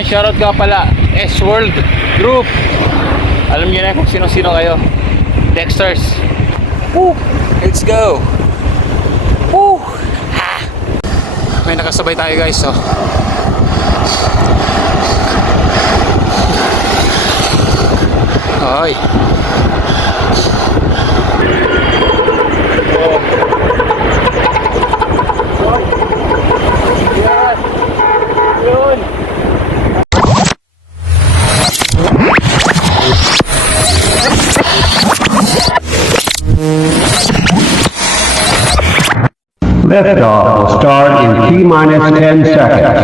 Yun, shoutout ka pala, S-World Group. Alam niyo na kung sino-sino kayo. Dexters. Woo! Let's go! Woo! Ha! May nakasabay tayo guys, oh. Ay. Liftoff will start in T-minus 10 seconds.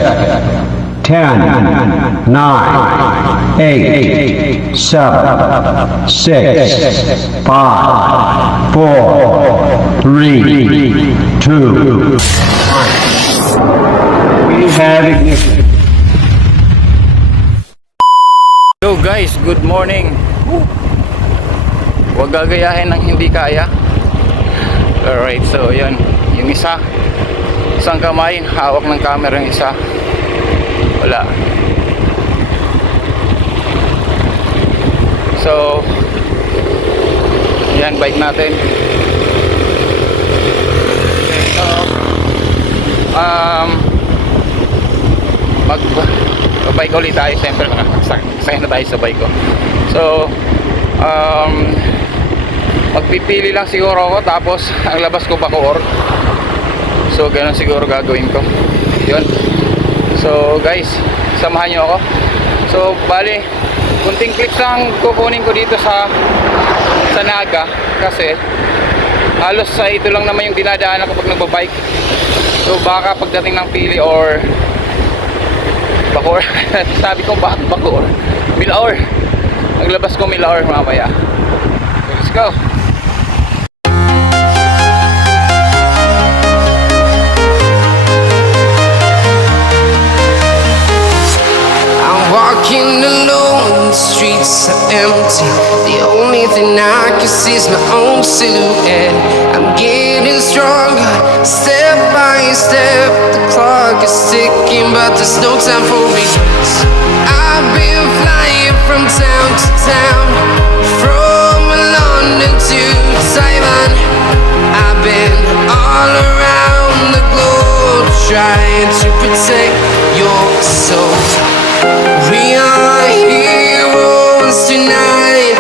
10, 9, 8, 7, 6, 5, 4, 3, 2, 1. We have ignition. Hello guys, good morning. Huwag gagayahin ng hindi kaya. Alright, so yun. Yung isang kamay, hawak ng camera yung isa. Wala. So, yan, bike natin. Okay, so, mag-bike ulit tayo. Siyempre, nakasakay na tayo sa bike ko. So, magpipili lang siguro ako, tapos ang labas ko Bacoor. So ganun siguro gagawin ko. Yun. So guys, samahan nyo ako. So bali, kunting clips lang kukunin ko dito sa Naga, kasi halos sa ito lang naman yung dinadaanan ko pag nagbabike. So baka pagdating ng Pili or Bacoor sabi ko bakit Bacoor? Milaor. Naglabas ko Milaor mamaya. So let's go. Walking alone, the streets are empty. The only thing I can see is my own silhouette. I'm getting stronger, step by step. The clock is ticking, but there's no time for regrets. I've been flying from town to town, from London to Taiwan. I've been all around the globe, trying to protect your soul. We are heroes tonight.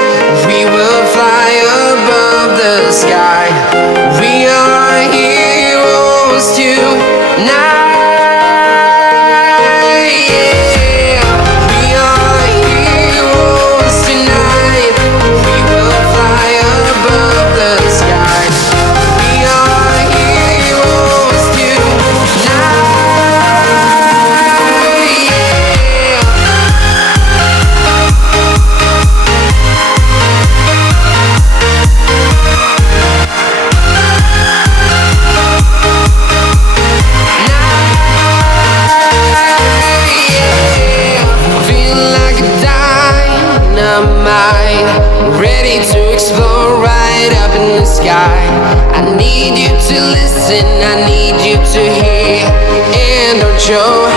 We will fly above the sky. We are heroes tonight. Yeah. We are heroes tonight. We will fly above the sky. We are heroes tonight. Ready to explore right up in the sky. I need you to listen, I need you to hear, and don't show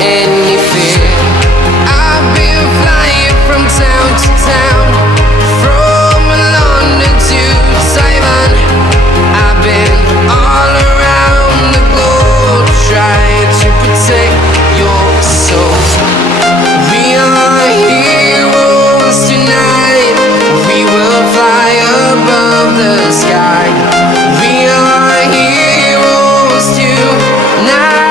any fear. I've been flying from town to town, from London to Taiwan. I've been all around the globe, trying to protect your soul. We are heroes tonight. We will fly above the sky. We are heroes tonight.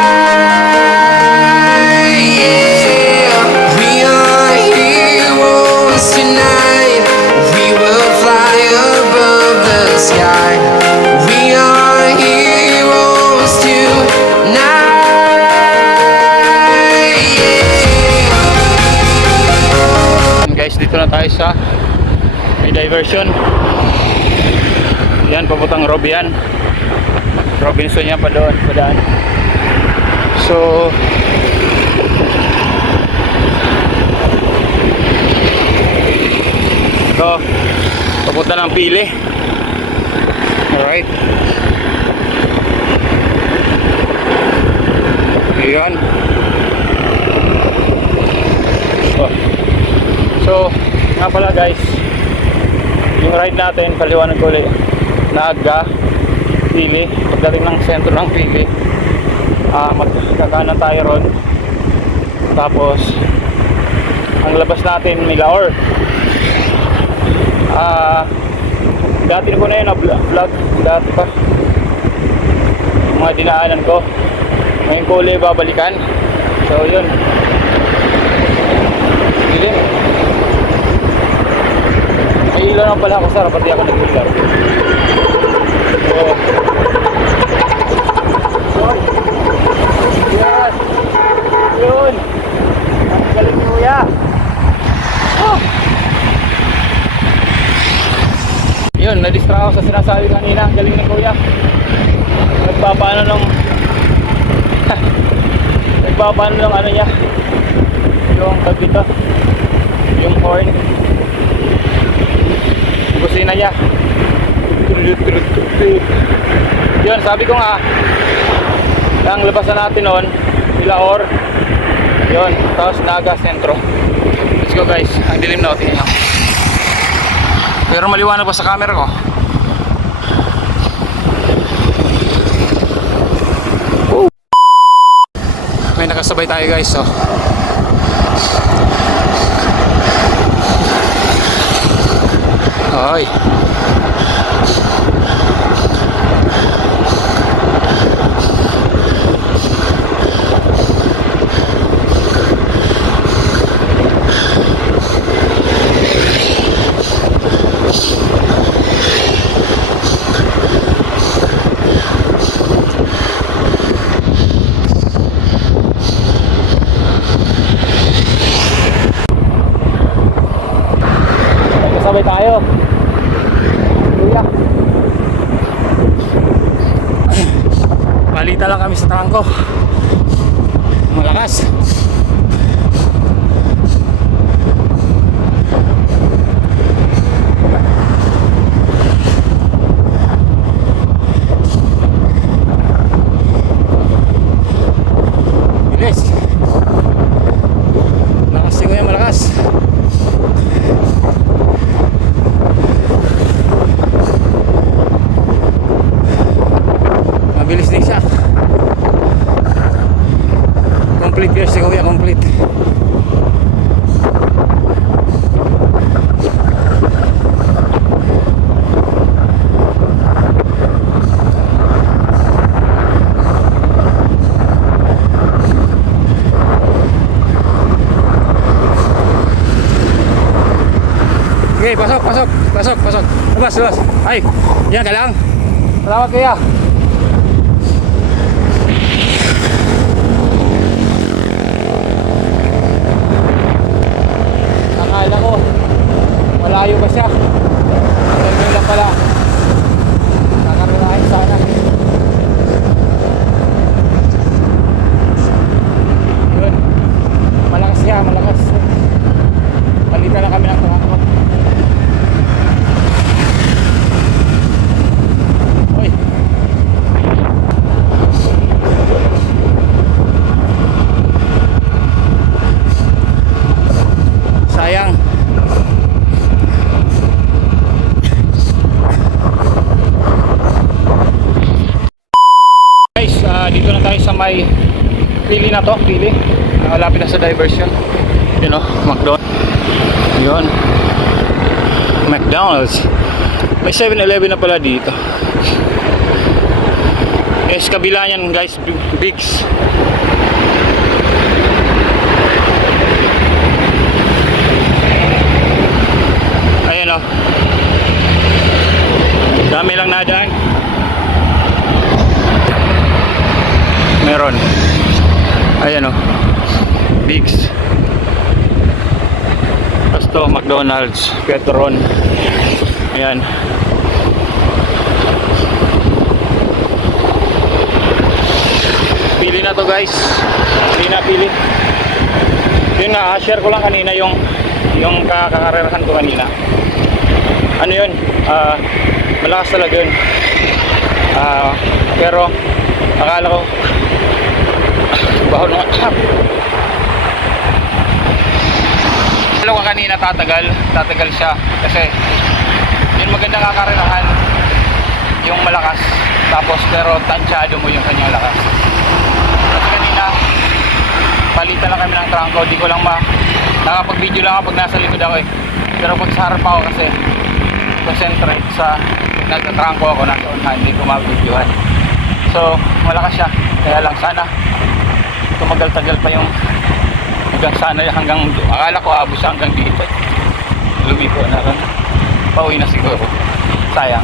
Yeah. We are heroes tonight. We will fly above the sky. We are heroes tonight. Guys, dito na tayo sa may diversion. Yan, papuntang Robian. Robinson yan pa doon, padaan. So ito, papunta ng Pili. Alright. Ayan. nga pala guys, yung ride natin, paliwanag ko ulit, Naga, Pili. Pagdating ng sentro ng Pili, magkakanan tayo ron. Tapos ang labas natin Milaor. Dati ko na yun na vlog, dati pa mga dinaanan ko. Ngayon ko ulit babalikan. So yun, dilim. May ilaw na pala ako sir, pati ako nag-ilaw. So yes, yun, ang galing mo ya. Yun, na-distract ako sa sinasabi kanina. Ang galing ni kuya. Nagpapaano nung nagpapaano nung ano niya, yung tag dito, yung horn, busina niya. Yun, sabi ko nga, ang labasan natin noon Milaor, yun, tapos Naga Sentro. Let's go guys, ang dilim na tingnan nyo. Pero maliwanag pa sa camera ko. Woo! May nakasabay tayo guys, so ay. Sabay tayo. Kuya. Balita lang kami sa trangko. Malakas. Bilis. Lakas si kuya, malakas. Mabilis din siya. Complete gear si kuya, complete. Okay, pasok. Labas. Ay, yan ka lang. Salamat kuya. Akala ko malayo pa siya. Ito lang pala. Nakarelahin sana. Yun. Malakas siya, malakas. Palitan na kami ng trangko. Uy. Sayang. Guys, dito na tayo sa may Pili na to, Pili. Malapit na sa diversion. You know, McDonald's. Yun. McDonald's. May 7-Eleven na pala dito. Yes, kabila niyan guys, Bigs. Ayan o. Dami lang nadaan. Meron. Ayan o. Bigs. Tapos to, McDonald's, Petron. Ayan. Pili na to guys. Pili. Yun na, share ko lang kanina yung kakarerahan ko kanina. Ano yun? Malakas talaga yun. Pero akala ko baho na. Lalo ka kanina tatagal siya kasi yun magandang kakarirahan yung malakas tapos pero tansyado mo yung kanyang lakas. Kasi kanina palitan lang kami ng trangko, di ko lang nakapag-video lang ako pag nasa likod ako eh. Pero pag sa harap ako kasi concentrate sa nagtatrangko ako nasa unahan, hindi ko ma-videohan. So malakas siya, kaya lang sana tumagal-tagal pa yung hanggang akala ko abot siya hanggang dito eh. Lumiko na rin, pauwi na siguro, sayang.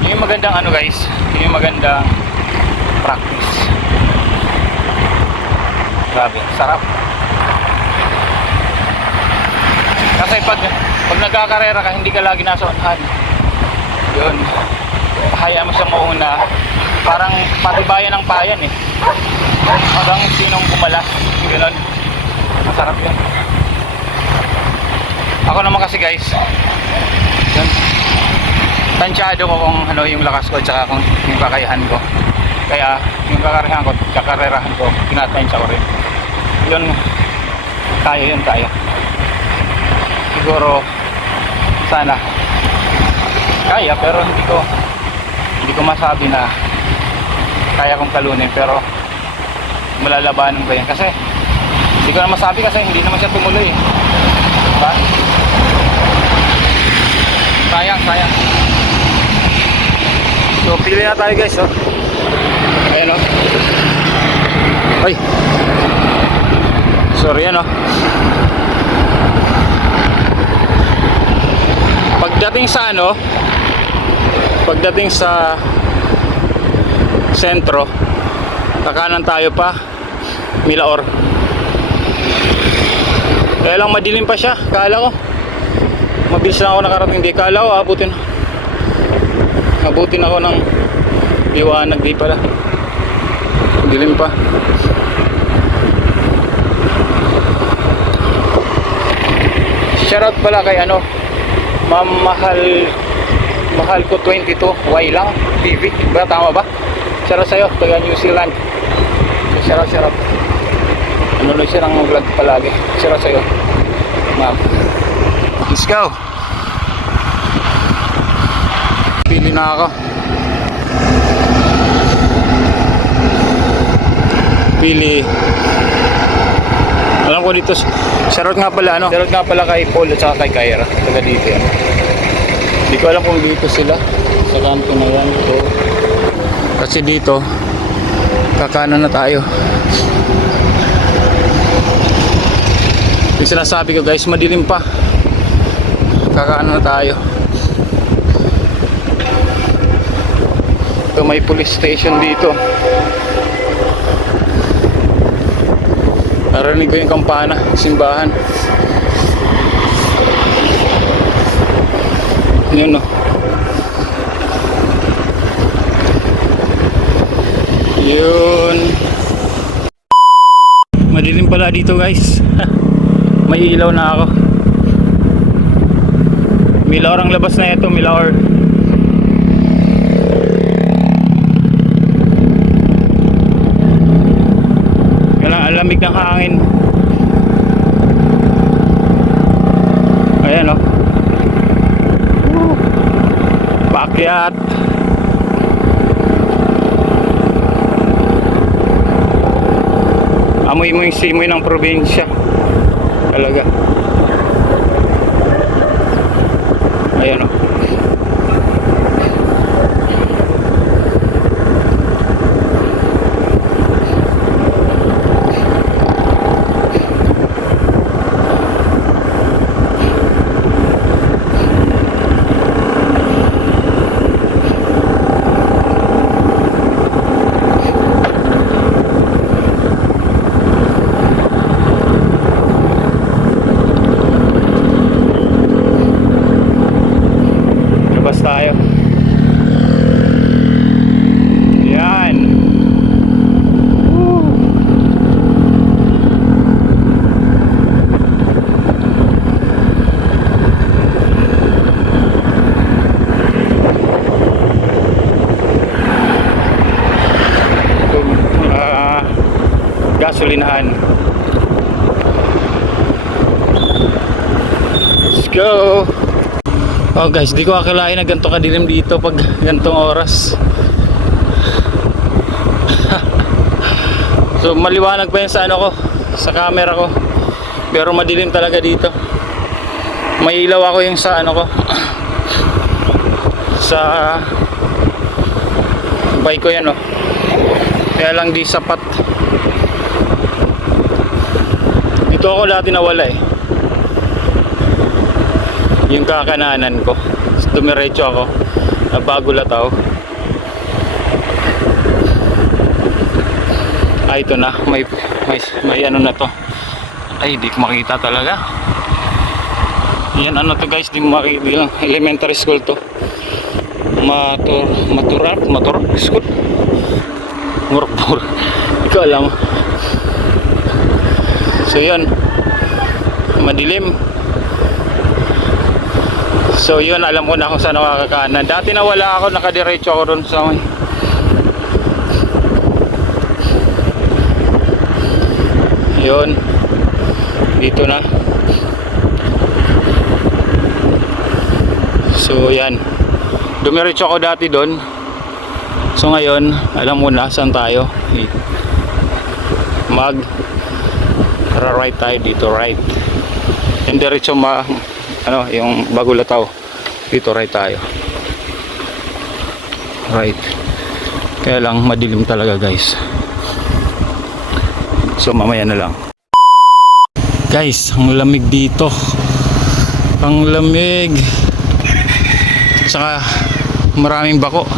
Yun yung magandang ano guys, yun yung magandang practice. Grabe, sarap. Kasi pag nagkakarera ka, hindi ka lagi nasa unahan. Yun, hayaan mo siyang mauna, parang patibayan ng payan eh. Hanggang sinong kumalas, gano'n. Masarap yun. Ako naman kasi guys, yun, tansyado ko kung ano yung lakas ko at saka kung yung kakayahan ko. Kaya yung kakarerahan ko, tinatansya ko rin. Yun, kaya. Siguro sana kaya, pero hindi ko masabi na kaya kong talunin, pero malalabanan ko yan kasi hindi ko na masabi kasi hindi naman siya tumuloy eh. Diba? Sayang. So pili na tayo guys, oh. Ayan, oh. Ay, sorry yan, oh. Pagdating sa sentro, kakanan tayo pa Milaor. Kaya lang madilim pa siya. Kala ko mabilis lang ako nakarating. Di kala ko abutin ako ng liwanag. Di pala, dilim pa. Shoutout pala kay Ma'am Mahal ko 22 Y lang TV ba, tama ba? Shoutout sa'yo, taga New Zealand. So, shoutout ano siya ng vlog palagi. Shoutout sa'yo ma'am. Let's go. Pili na ako. Pili. Alam ko dito, shoutout nga pala kay Paul at saka kay Kyra, taga dito yan. Hindi ko alam kung dito sila sa kanto na yan. So, kasi dito kakanan na tayo. Yung sinasabi ko guys, madilim pa, kakanan na tayo. So, may police station dito. Narinig ko yung kampana, simbahan. Yun, no. Yun. Madilim pala dito guys. May ilaw na ako. Milaor ang labas na ito, Milaor. Alamig ng hangin. Ayan, oh. Paakyat. Amoy mo yung simoy ng probinsya talaga. Ayan, oh. go! Oh guys, di ko akalain na ganito kadilim dito pag ganitong oras. So maliwanag pa yun sa ano ko, sa camera ko. Pero madilim talaga dito. May ilaw ako yung sa ano ko, sa bike ko yan oh. Kaya lang di sapat. Dito ako dati nawala eh, yung kakananan ko. Dumiretso ako na bago lataw. Ito na, may ano na to. Ay, di ko makita talaga. Yan ano to guys, di mo makita. Elementary school to. Motor school. Murpur. Di ko alam. So yun, madilim. So yun, alam ko na kung saan ako kakaanan. Dati nawala ako, nakadiretso ako doon sa may yun, dito na. So yan, dumiretso ako dati doon. So ngayon, alam mo na saan tayo. Right tayo dito, right. Yung diretso ano, yung bago lataw. Dito right tayo. Right. Kaya lang madilim talaga guys. So mamaya na lang. Guys, ang lamig dito. Ang lamig. Tsaka maraming bako.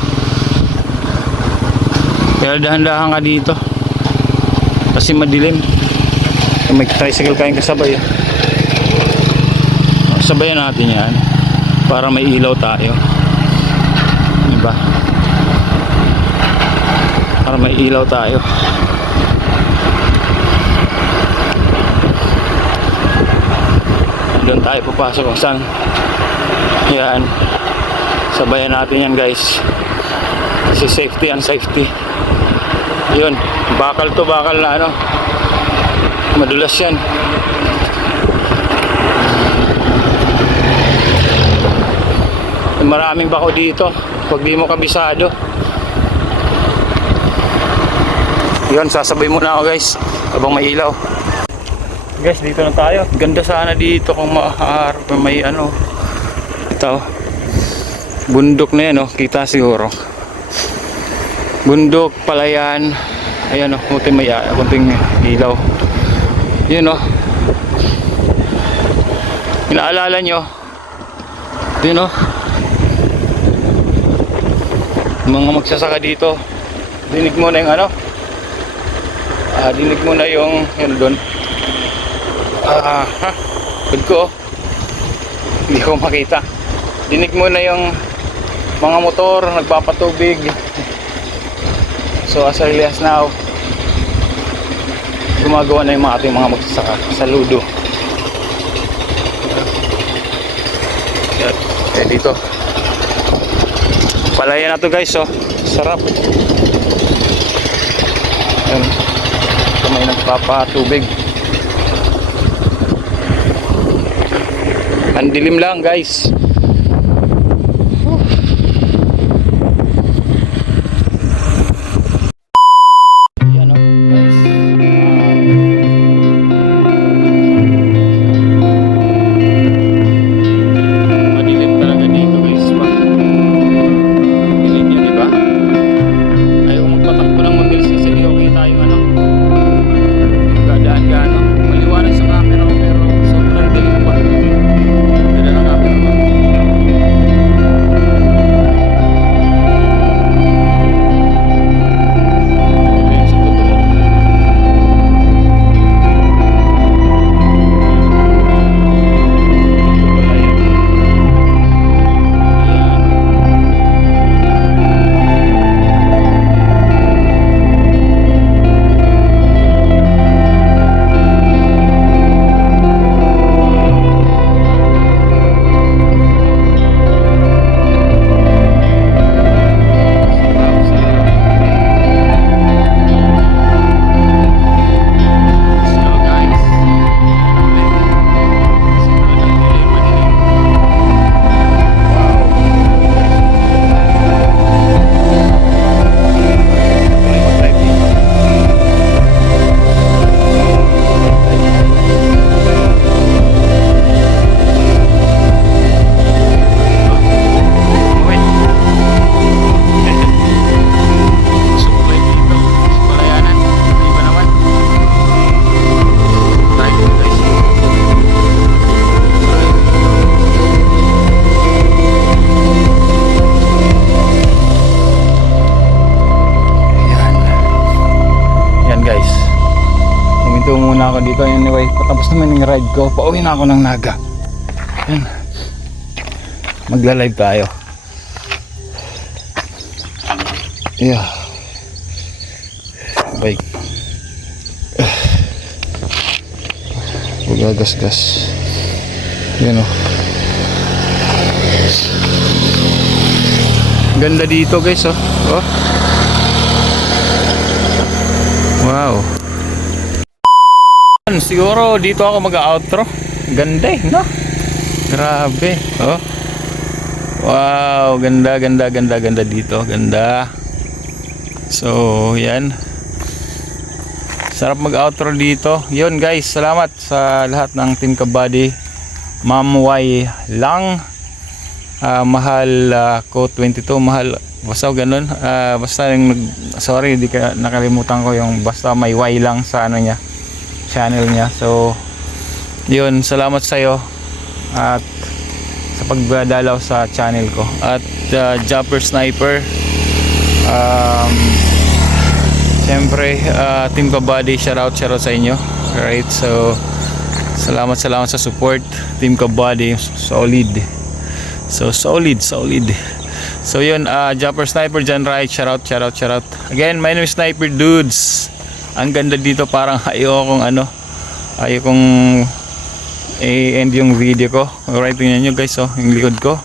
Kaya dahan-dahan ka dito. Kasi madilim. May tricycle kayong kasabay. Sabayan natin yan para may ilaw tayo. Diba? Para may ilaw tayo. Doon tayo papasok kung saan. Yan. Sabayan natin yan guys. Kasi safety and safety. Yun. Bakal to bakal na ano. Madulas yan. Maraming bako dito pag di mo kabisado. Yun, sasabay muna ako guys habang may ilaw. Guys, dito na tayo. Ganda sana dito kung maaharap may ano. Ito bundok na yan oh. Kita siguro bundok, palayan. Ayan oh, kunting ilaw. Yun oh. Inaalala nyo yun oh, mga magsasaka dito. Dinig mo na yung ano, dinig mo na yung yun doon. Good ko oh. Hindi ko makita. Dinig mo na yung mga motor nagpapatubig. So as early as now, gumagawa na yung mga ating mga magsasaka. Saludo. Kaya dito palaya na to guys oh. Sarap. Ayan. So, may nagpapatubig. Ang dilim lang guys. Maliwanag sa camera ko pero sobrang dilim pa. Dala ng camera ko. ko anyway. Patapos naman yung ride ko. Pauwi na ako ng Naga. Yan. Magla-live tayo. Yeah. Bike. Gagas-gas. Yan o. Ganda dito guys oh. Oh. Wow. Siguro dito ako mag-outro. Ganda eh, no? Grabe. Oh. Wow, ganda dito. Ganda. So, yan. Sarap mag-outro dito. Yun guys, salamat sa lahat ng Team Kabady. Ma'am Y lang. Mahal ko 22, mahal. Basta ganun. Basta yung sorry, di ka nakalimutan ko yung basta may Y lang sa ano niya, channel niya. So, yun, salamat sa iyo at sa pagdalaw sa channel ko. At Jumper Sniper, siyempre, Team Kabady, shoutout sa inyo. Alright, so salamat sa support. Team Kabady, solid. So solid. So yun, Jumper Sniper dyan, right? Shoutout. Again, my name is Sniper Dudes. Ang ganda dito, parang ayokong end yung video ko. Alright, tingnan nyo guys, oh, yung likod ko.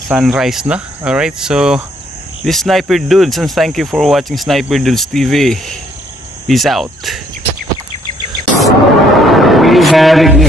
Sunrise na. Alright, so this Sniper Dudes, and thank you for watching Sniper Dudes TV. Peace out. We have ignition.